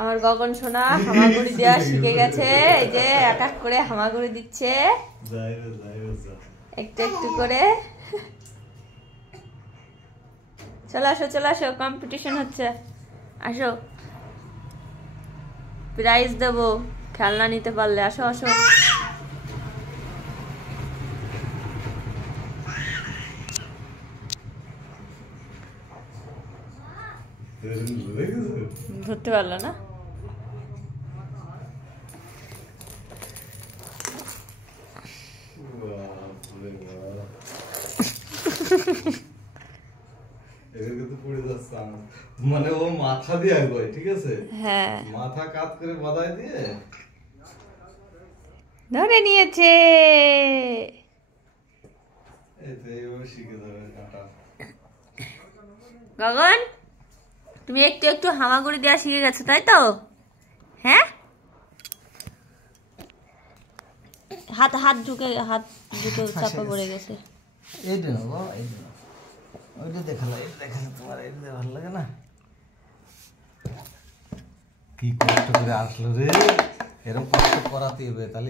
আমার গগন সোনা হামাগুড়ি দেওয়া শিখে গেছে। এই যে এক এক করে হামাগুড়ি দিচ্ছে একটু একটু করে। চলে আসো কম্পিটিশন হচ্ছে, আসো প্রাইজ দেবো খেলনা নিতে পারলে। আসো আসো। ধরতে পারলো না। মানে ও মাথা দিয়ে আগে, ঠিক আছে, হ্যাঁ মাথা কাত করে বাঁধাই দিয়ে ধরে নিয়েছে। শিখে যাবে কাঁটা। গগন তুমি একটু একটু হামাগুড়ি দেওয়া শিখে গেছো তাই তো? হ্যাঁ হাত হাত ঢুকে চাপা পড়ে গেছে। এইটা না গো, এইটা না, ওইটা দেখালে তোমার এইটা ভালো লাগে না? কি কষ্ট করে আসলো রে, এরকম কষ্ট করাতে হবে তাহলে।